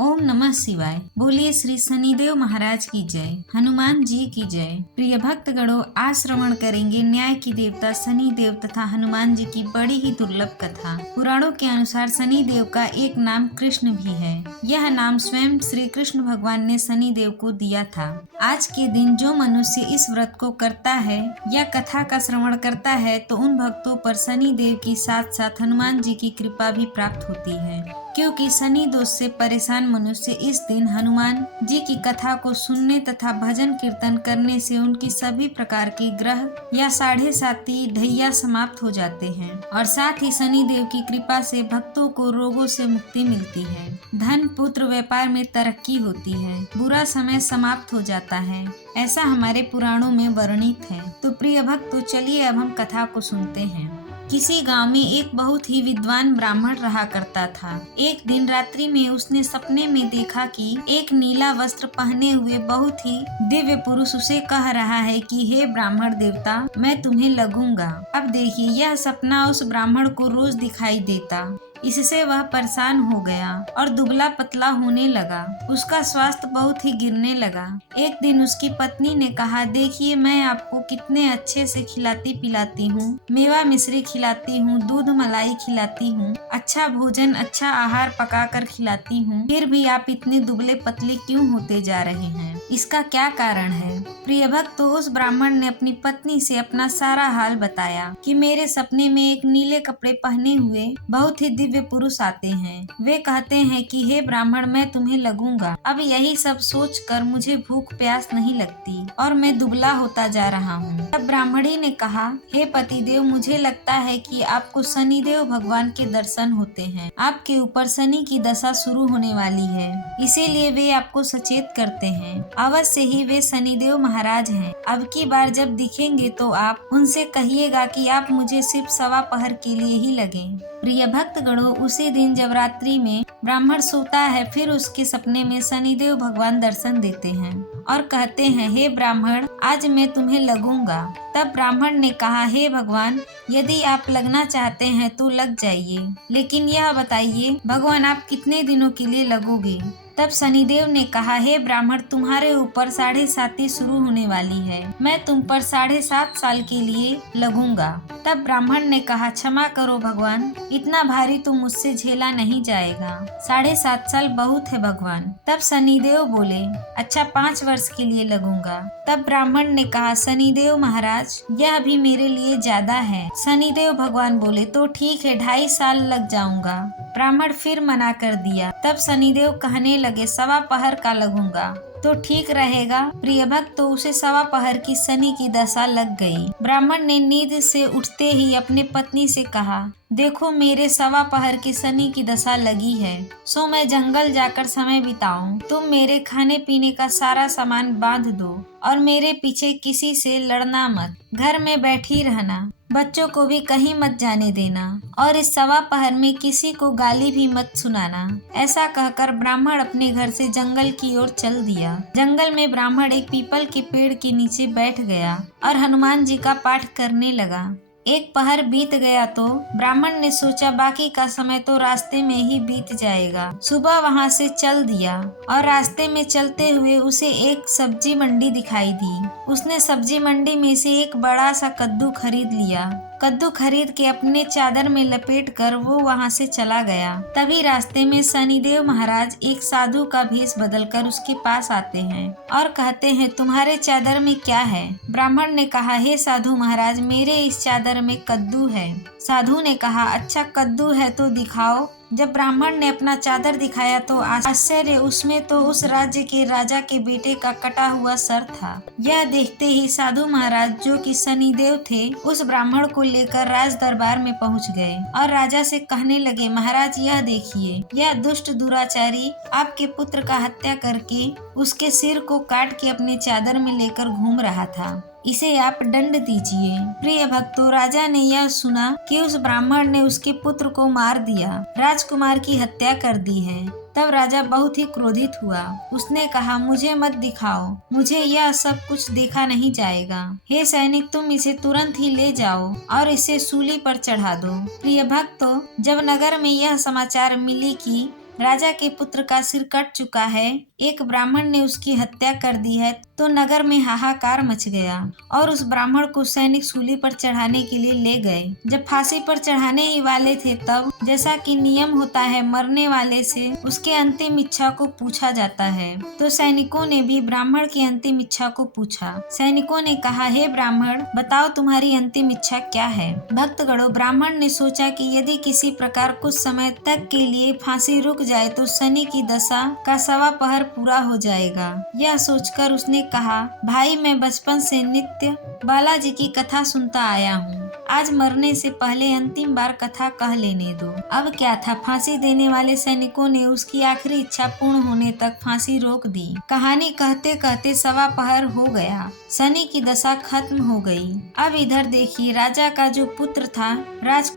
ओम नमः शिवाय। बोलिए श्री शनिदेव महाराज की जय, हनुमान जी की जय। प्रिय भक्तगणों, आज श्रवण करेंगे न्याय की देवता शनिदेव तथा हनुमान जी की बड़ी ही दुर्लभ कथा। पुराणों के अनुसार शनिदेव का एक नाम कृष्ण भी है। यह नाम स्वयं श्री कृष्ण भगवान ने शनिदेव को दिया था। आज के दिन जो मनुष्य इस व्रत को करता है या कथा का श्रवण करता है तो उन भक्तों पर शनिदेव की साथ साथ हनुमान जी की कृपा भी प्राप्त होती है, क्योंकि शनि दोष से परेशान मनुष्य इस दिन हनुमान जी की कथा को सुनने तथा भजन कीर्तन करने से उनकी सभी प्रकार की ग्रह या साढ़े साती ढैया समाप्त हो जाते हैं और साथ ही शनि देव की कृपा से भक्तों को रोगों से मुक्ति मिलती है, धन पुत्र व्यापार में तरक्की होती है, बुरा समय समाप्त हो जाता है। ऐसा हमारे पुराणों में वर्णित है। तो प्रिय भक्तों, चलिए अब हम कथा को सुनते हैं। किसी गांव में एक बहुत ही विद्वान ब्राह्मण रहा करता था। एक दिन रात्रि में उसने सपने में देखा कि एक नीला वस्त्र पहने हुए बहुत ही दिव्य पुरुष उसे कह रहा है कि हे ब्राह्मण देवता, मैं तुम्हें लगूंगा। अब देखिए, यह सपना उस ब्राह्मण को रोज दिखाई देता। इससे वह परेशान हो गया और दुबला पतला होने लगा। उसका स्वास्थ्य बहुत ही गिरने लगा। एक दिन उसकी पत्नी ने कहा, देखिए मैं आपको कितने अच्छे से खिलाती पिलाती हूँ, मेवा मिश्री खिलाती हूँ, दूध मलाई खिलाती हूँ, अच्छा भोजन अच्छा आहार पकाकर खिलाती हूँ, फिर भी आप इतने दुबले पतले क्यों होते जा रहे हैं? इसका क्या कारण है? प्रिय भक्त, तो उस ब्राह्मण ने अपनी पत्नी से अपना सारा हाल बताया कि मेरे सपने में एक नीले कपड़े पहने हुए बहुत ही दिव्य पुरुष आते हैं। वे कहते हैं कि हे ब्राह्मण, मैं तुम्हें लगूंगा। अब यही सब सोचकर मुझे भूख प्यास नहीं लगती और मैं दुबला होता जा रहा हूँ। तब ब्राह्मणी ने कहा, हे पतिदेव, मुझे लगता है कि आपको शनिदेव भगवान के दर्शन होते हैं। आपके ऊपर शनि की दशा शुरू होने वाली है, इसीलिए वे आपको सचेत करते हैं। अवश्य ही वे शनिदेव महाराज हैं। अब की बार जब दिखेंगे तो आप उनसे कहिएगा कि आप मुझे सिर्फ सवा पहर के लिए ही लगें। प्रिय भक्तगणों, उसी दिन जब रात्रि में ब्राह्मण सोता है, फिर उसके सपने में शनिदेव भगवान दर्शन देते हैं और कहते हैं, हे ब्राह्मण, आज मैं तुम्हें लगूंगा। तब ब्राह्मण ने कहा, हे भगवान, यदि आप लगना चाहते हैं तो लग जाइए, लेकिन यह बताइए भगवान, आप कितने दिनों के लिए लगोगे? तब शनिदेव ने कहा, हे ब्राह्मण, तुम्हारे ऊपर साढ़े साती शुरू होने वाली है, मैं तुम पर 7.5 साल के लिए लगूंगा। तब ब्राह्मण ने कहा, क्षमा करो भगवान, इतना भारी तो मुझसे झेला नहीं जाएगा, 7.5 साल बहुत है भगवान। तब शनिदेव बोले, अच्छा 5 वर्ष के लिए लगूंगा। तब ब्राह्मण ने कहा, शनिदेव महाराज, यह भी मेरे लिए ज्यादा है। शनिदेव भगवान बोले, तो ठीक है, 2.5 साल लग जाऊंगा। ब्राह्मण फिर मना कर दिया। तब शनिदेव कहने लगे, सवा पहर का लगूंगा तो ठीक रहेगा। प्रिय भक्त, तो उसे सवा पहर की शनि की दशा लग गई। ब्राह्मण ने नींद से उठते ही अपने पत्नी से कहा, देखो मेरे सवा पहर की शनि की दशा लगी है, सो मैं जंगल जाकर समय बिताऊं। तुम मेरे खाने पीने का सारा सामान बांध दो और मेरे पीछे किसी से लड़ना मत, घर में बैठी रहना, बच्चों को भी कहीं मत जाने देना और इस सवा पहर में किसी को गाली भी मत सुनाना। ऐसा कहकर ब्राह्मण अपने घर से जंगल की ओर चल दिया। जंगल में ब्राह्मण एक पीपल के पेड़ के नीचे बैठ गया और हनुमान जी का पाठ करने लगा। एक पहर बीत गया तो ब्राह्मण ने सोचा बाकी का समय तो रास्ते में ही बीत जाएगा। सुबह वहां से चल दिया और रास्ते में चलते हुए उसे एक सब्जी मंडी दिखाई दी। उसने सब्जी मंडी में से एक बड़ा सा कद्दू खरीद लिया। कद्दू खरीद के अपने चादर में लपेट कर वो वहां से चला गया। तभी रास्ते में शनिदेव महाराज एक साधु का भेष बदलकर उसके पास आते हैं और कहते हैं, तुम्हारे चादर में क्या है? ब्राह्मण ने कहा, हे साधु महाराज, मेरे इस चादर में कद्दू है। साधु ने कहा, अच्छा कद्दू है तो दिखाओ। जब ब्राह्मण ने अपना चादर दिखाया तो आश्चर्य, उसमें तो उस राज्य के राजा के बेटे का कटा हुआ सर था। यह देखते ही साधु महाराज, जो कि शनिदेव थे, उस ब्राह्मण को लेकर राज दरबार में पहुंच गए और राजा से कहने लगे, महाराज यह देखिए, यह दुष्ट दुराचारी आपके पुत्र का हत्या करके उसके सिर को काट के अपने चादर में लेकर घूम रहा था, इसे आप दंड दीजिए। प्रिय भक्तों, राजा ने यह सुना कि उस ब्राह्मण ने उसके पुत्र को मार दिया, राजकुमार की हत्या कर दी है। तब राजा बहुत ही क्रोधित हुआ। उसने कहा, मुझे मत दिखाओ, मुझे यह सब कुछ देखा नहीं जाएगा। हे सैनिक, तुम इसे तुरंत ही ले जाओ और इसे सूली पर चढ़ा दो। प्रिय भक्तों, जब नगर में यह समाचार मिली कि राजा के पुत्र का सिर कट चुका है, एक ब्राह्मण ने उसकी हत्या कर दी है, तो नगर में हाहाकार मच गया और उस ब्राह्मण को सैनिक सूली पर चढ़ाने के लिए ले गए। जब फांसी पर चढ़ाने ही वाले थे तब, जैसा कि नियम होता है, मरने वाले से उसके अंतिम इच्छा को पूछा जाता है। तो सैनिकों ने भी ब्राह्मण की अंतिम इच्छा को पूछा। सैनिकों ने कहा, हे ब्राह्मण, बताओ तुम्हारी अंतिम इच्छा क्या है। भक्तगणों, ब्राह्मण ने सोचा कि यदि किसी प्रकार कुछ समय तक के लिए फांसी रुक जाए तो शनि की दशा का 1.25 पहर पूरा हो जाएगा। यह सोचकर उसने कहा, भाई, मैं बचपन से नित्य बालाजी की कथा सुनता आया हूँ, आज मरने से पहले अंतिम बार कथा कह लेने दो। अब क्या था, फांसी देने वाले सैनिकों ने उसकी आखिरी इच्छा पूर्ण होने तक फांसी रोक दी। कहानी कहते कहते 1.25 पहर हो गया, शनि की दशा खत्म हो गई। अब इधर देखिए, राजा का जो पुत्र था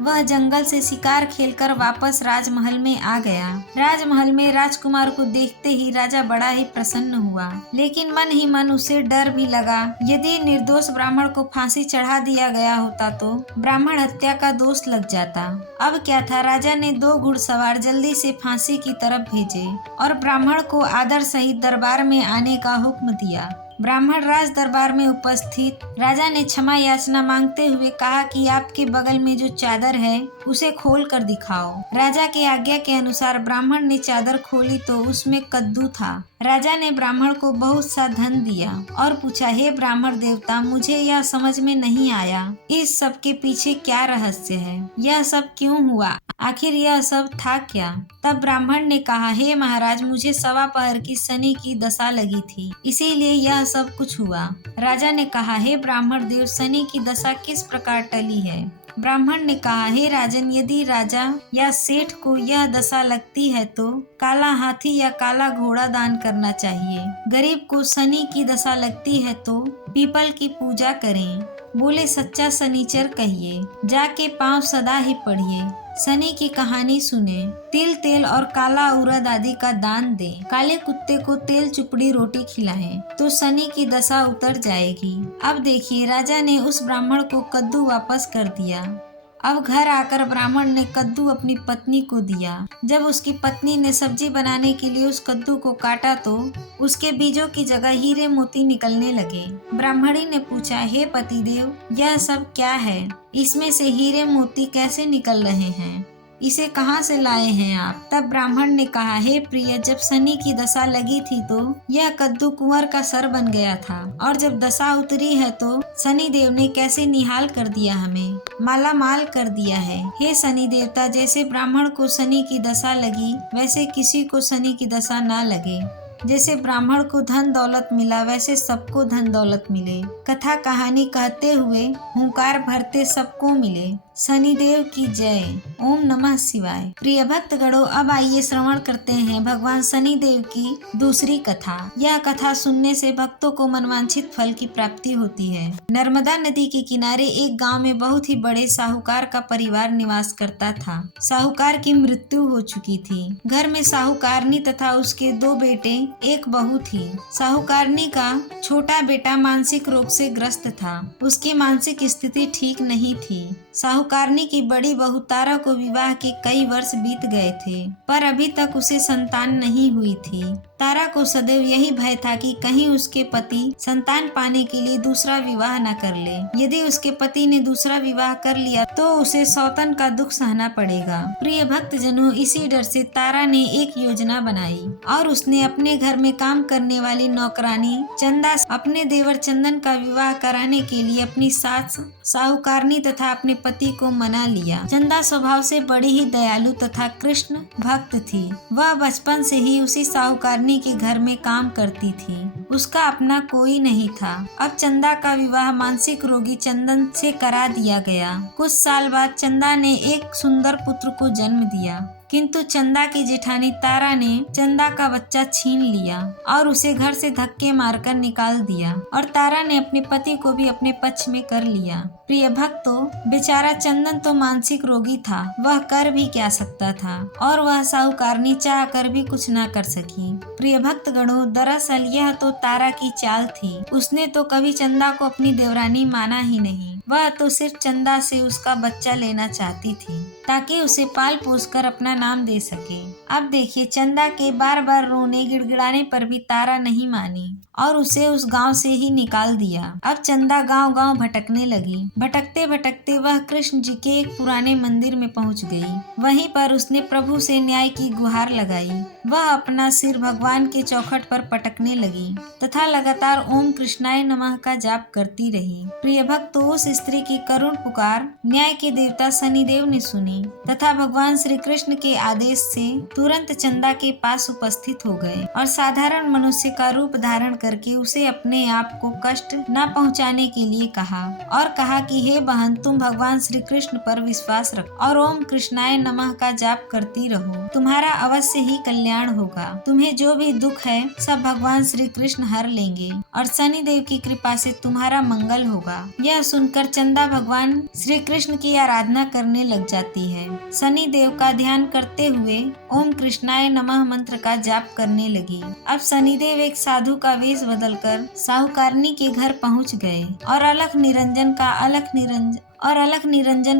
वह जंगल से शिकार खेलकर वापस राजमहल में आ गया। राजमहल में राजकुमार को देखते ही राजा बड़ा ही प्रसन्न हुआ, लेकिन मन ही मन उसे डर भी लगा। यदि निर्दोष ब्राह्मण को फांसी चढ़ा दिया गया होता तो ब्राह्मण हत्या का दोष लग जाता। अब क्या था, राजा ने 2 घुड़सवार जल्दी से फांसी की तरफ भेजे और ब्राह्मण को आदर सहित दरबार में आने का हुक्म दिया। ब्राह्मण राज दरबार में उपस्थित राजा ने क्षमा याचना मांगते हुए कहा कि आपके बगल में जो चादर है उसे खोल कर दिखाओ। राजा की आज्ञा के अनुसार ब्राह्मण ने चादर खोली तो उसमें कद्दू था। राजा ने ब्राह्मण को बहुत सा धन दिया और पूछा, हे ब्राह्मण देवता, मुझे यह समझ में नहीं आया, इस सब के पीछे क्या रहस्य है, यह सब क्यों हुआ, आखिर यह सब था क्या। तब ब्राह्मण ने कहा, हे महाराज, मुझे 1.25 पहर की शनि की दशा लगी थी, इसीलिए यह सब कुछ हुआ। राजा ने कहा, हे ब्राह्मण देव, शनि की दशा किस प्रकार टली है। ब्राह्मण ने कहा, हे राजन, यदि राजा या सेठ को यह दशा लगती है तो काला हाथी या काला घोड़ा दान करना चाहिए। गरीब को शनि की दशा लगती है तो पीपल की पूजा करें। बोले, सच्चा शनिचर कहिए, जाके पांव सदा ही पढ़िए, शनि की कहानी सुने, तिल तेल और काला उड़द आदि का दान दें, काले कुत्ते को तेल चुपड़ी रोटी खिलाएं तो शनि की दशा उतर जाएगी। अब देखिए, राजा ने उस ब्राह्मण को कद्दू वापस कर दिया। अब घर आकर ब्राह्मण ने कद्दू अपनी पत्नी को दिया। जब उसकी पत्नी ने सब्जी बनाने के लिए उस कद्दू को काटा तो उसके बीजों की जगह हीरे मोती निकलने लगे। ब्राह्मणी ने पूछा, हे पतिदेव, यह सब क्या है, इसमें से हीरे मोती कैसे निकल रहे हैं, इसे कहाँ से लाए हैं आप। तब ब्राह्मण ने कहा, हे प्रिय, जब शनि की दशा लगी थी तो यह कद्दू कुंवर का सर बन गया था, और जब दशा उतरी है तो शनि देव ने कैसे निहाल कर दिया, हमें माला माल कर दिया है। हे शनि देवता, जैसे ब्राह्मण को शनि की दशा लगी वैसे किसी को शनि की दशा ना लगे। जैसे ब्राह्मण को धन दौलत मिला वैसे सबको धन दौलत मिले। कथा कहानी कहते हुए हुंकार भरते सबको मिले। शनिदेव की जय। ओम नमः शिवाय। प्रिय भक्तगणों, अब आइए श्रवण करते हैं भगवान शनिदेव की दूसरी कथा। यह कथा सुनने से भक्तों को मनवांछित फल की प्राप्ति होती है। नर्मदा नदी के किनारे एक गांव में बहुत ही बड़े साहूकार का परिवार निवास करता था। साहूकार की मृत्यु हो चुकी थी। घर में साहूकारनी तथा उसके 2 बेटे, एक बहू थी। साहूकारनी का छोटा बेटा मानसिक रोग से ग्रस्त था। उसकी मानसिक स्थिति ठीक नहीं थी। साहूकारनी की बड़ी बहू तारा को विवाह के कई वर्ष बीत गए थे, पर अभी तक उसे संतान नहीं हुई थी। तारा को सदैव यही भय था कि कहीं उसके पति संतान पाने के लिए दूसरा विवाह न कर ले। यदि उसके पति ने दूसरा विवाह कर लिया तो उसे सौतन का दुख सहना पड़ेगा। प्रिय भक्तजनों, इसी डर से तारा ने एक योजना बनाई और उसने अपने घर में काम करने वाली नौकरानी चंदा अपने देवर चंदन का विवाह कराने के लिए अपनी सास साहूकारनी तथा अपने पति को मना लिया। चंदा स्वभाव से बड़ी ही दयालु तथा कृष्ण भक्त थी। वह बचपन से ही उसी साहूकारनी के घर में काम करती थी। उसका अपना कोई नहीं था। अब चंदा का विवाह मानसिक रोगी चंदन से करा दिया गया। कुछ साल बाद चंदा ने एक सुंदर पुत्र को जन्म दिया, किंतु चंदा की जेठानी तारा ने चंदा का बच्चा छीन लिया और उसे घर से धक्के मारकर निकाल दिया, और तारा ने अपने पति को भी अपने पक्ष में कर लिया। प्रिय भक्तों, बेचारा चंदन तो मानसिक रोगी था, वह कर भी क्या सकता था, और वह साहूकारनी चाह कर भी कुछ न कर सकी। प्रिय भक्तगणों, दरअसल यह तो तारा की चाल थी। उसने तो कभी चंदा को अपनी देवरानी माना ही नहीं। वह तो सिर्फ चंदा से उसका बच्चा लेना चाहती थी ताकि उसे पाल पोस कर अपना नाम दे सके। अब देखिए, चंदा के बार बार रोने गिड़गिड़ाने पर भी तारा नहीं मानी और उसे उस गांव से ही निकाल दिया। अब चंदा गांव गांव भटकने लगी। भटकते भटकते वह कृष्ण जी के एक पुराने मंदिर में पहुंच गई। वहीं पर उसने प्रभु से न्याय की गुहार लगाई। वह अपना सिर भगवान के चौखट पर पटकने लगी तथा लगातार ओम कृष्णाय नमः का जाप करती रही। प्रिय भक्त, उस स्त्री की करुण पुकार न्याय के देवता शनिदेव ने सुनी तथा भगवान श्री कृष्ण के आदेश से तुरंत चंदा के पास उपस्थित हो गए और साधारण मनुष्य का रूप धारण करके उसे अपने आप को कष्ट न पहुंचाने के लिए कहा और कहा कि हे बहन, तुम भगवान श्री कृष्ण पर विश्वास रखो और ओम कृष्णाय नमः का जाप करती रहो। तुम्हारा अवश्य ही कल्याण होगा। तुम्हें जो भी दुख है सब भगवान श्री कृष्ण हर लेंगे और शनिदेव की कृपा से तुम्हारा मंगल होगा। यह सुनकर चंदा भगवान श्री कृष्ण की आराधना करने लग जाती है। शनिदेव का ध्यान करते हुए ओम कृष्णाय नमः मंत्र का जाप करने लगी। अब शनिदेव एक साधु का वेश बदलकर साहूकारनी के घर पहुंच गए और अलख निरंजन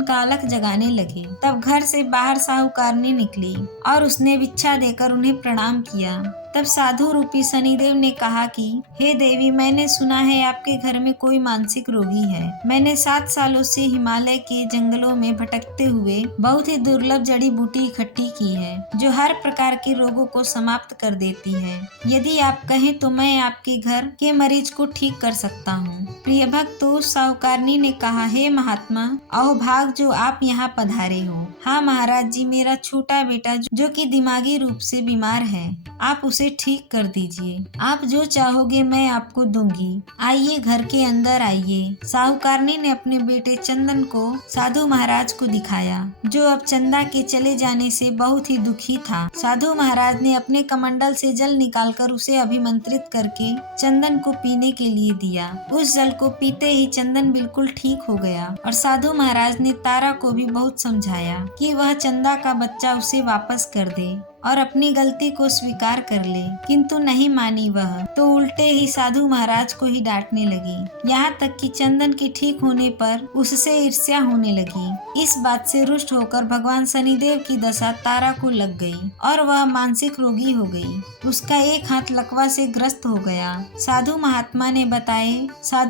का अलख जगाने लगे। तब घर से बाहर साहूकारनी निकली और उसने भिक्षा देकर उन्हें प्रणाम किया। तब साधु रूपी शनिदेव ने कहा कि हे देवी, मैंने सुना है आपके घर में कोई मानसिक रोगी है। मैंने 7 सालों से हिमालय के जंगलों में भटकते हुए बहुत ही दुर्लभ जड़ी बूटी इकट्ठी की है जो हर प्रकार के रोगों को समाप्त कर देती है। यदि आप कहें तो मैं आपके घर के मरीज को ठीक कर सकता हूँ। प्रिय भक्त, उस साहूकारनी ने कहा, हे महात्मा, अहोभाग जो आप यहाँ पधारे हो। हाँ महाराज जी, मेरा छोटा बेटा जो कि दिमागी रूप से बीमार है, आप उसे ठीक कर दीजिए। आप जो चाहोगे मैं आपको दूंगी। आइए, घर के अंदर आइए। साहूकारनी ने अपने बेटे चंदन को साधु महाराज को दिखाया जो अब चंदा के चले जाने से बहुत ही दुखी था। साधु महाराज ने अपने कमंडल से जल निकालकर उसे अभिमंत्रित करके चंदन को पीने के लिए दिया। उस जल को पीते ही चंदन बिल्कुल ठीक हो गया और साधु महाराज ने तारा को भी बहुत समझाया कि वह चंदा का बच्चा उसे वापस कर दे और अपनी गलती को स्वीकार कर ले, किंतु नहीं मानी वह तो उल्टे ही साधु महाराज को ही डांटने लगी। यहाँ तक कि चंदन के ठीक होने पर उससे ईर्ष्या होने लगी। इस बात से रुष्ट होकर भगवान शनिदेव की दशा तारा को लग गई और वह मानसिक रोगी हो गई। उसका एक हाथ लकवा से ग्रस्त हो गया। साधु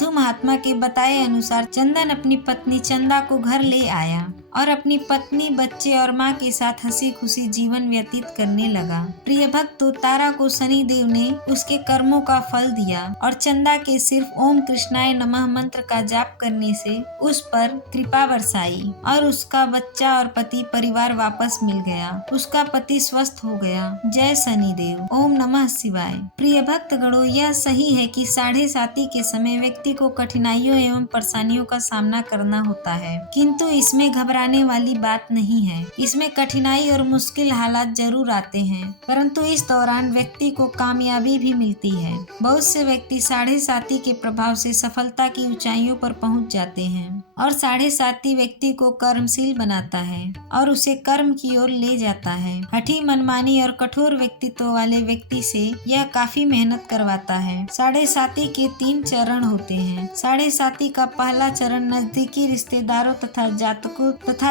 महात्मा के बताए अनुसार चंदन अपनी पत्नी चंदा को घर ले आया और अपनी पत्नी, बच्चे और माँ के साथ हंसी खुशी जीवन व्यतीत करने लगा। प्रिय भक्तों, तारा को शनिदेव ने उसके कर्मों का फल दिया और चंदा के सिर्फ ओम कृष्णाय नमः मंत्र का जाप करने से उस पर कृपा बरसाई और उसका बच्चा और पति परिवार वापस मिल गया। उसका पति स्वस्थ हो गया। जय शनिदेव। ओम नमः शिवाय। प्रिय भक्त गणों, यह सही है कि 7:30 के समय व्यक्ति को कठिनाइयों एवं परेशानियों का सामना करना होता है, किंतु इसमें घबराने वाली बात नहीं है। इसमें कठिनाई और मुश्किल हालात जरूर आते हैं, परंतु इस दौरान व्यक्ति को कामयाबी भी मिलती है। बहुत से व्यक्ति 7:30 के प्रभाव से सफलता की ऊंचाइयों पर पहुंच जाते हैं और 7:30 व्यक्ति को कर्मशील बनाता है और उसे कर्म की ओर ले जाता है। हठी, मनमानी और कठोर व्यक्तित्व वाले व्यक्ति से यह काफी मेहनत करवाता है। 7:30 के 3 चरण होते हैं। 7:30 का पहला चरण नजदीकी रिश्तेदारों तथा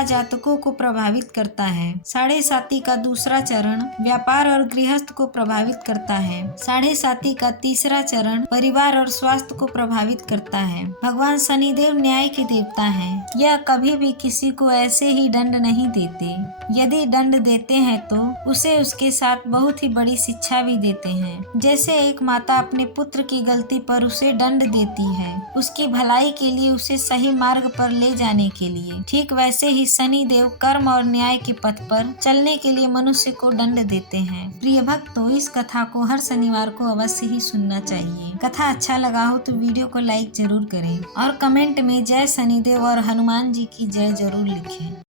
जातकों को प्रभावित करता है। 7:30 का दूसरा चरण व्यापार और गृहस्थ को प्रभावित करता है। 7:30 का तीसरा चरण परिवार और स्वास्थ्य को प्रभावित करता है। भगवान शनिदेव न्याय के देवता हैं। यह कभी भी किसी को ऐसे ही दंड नहीं देते। यदि दंड देते हैं तो उसे उसके साथ बहुत ही बड़ी शिक्षा भी देते हैं। जैसे एक माता अपने पुत्र की गलती पर उसे दंड देती है, उसकी भलाई के लिए, उसे सही मार्ग पर ले जाने के लिए, ठीक वैसे ही शनिदेव कर्म और न्याय के पथ पर चलने के लिए मनुष्य को दंड देते हैं। प्रिय भक्तों, इस कथा को हर शनिवार को अवश्य ही सुनना चाहिए। कथा अच्छा लगा हो तो वीडियो को लाइक जरूर करें और कमेंट में जय शनिदेव और हनुमान जी की जय जरूर लिखें।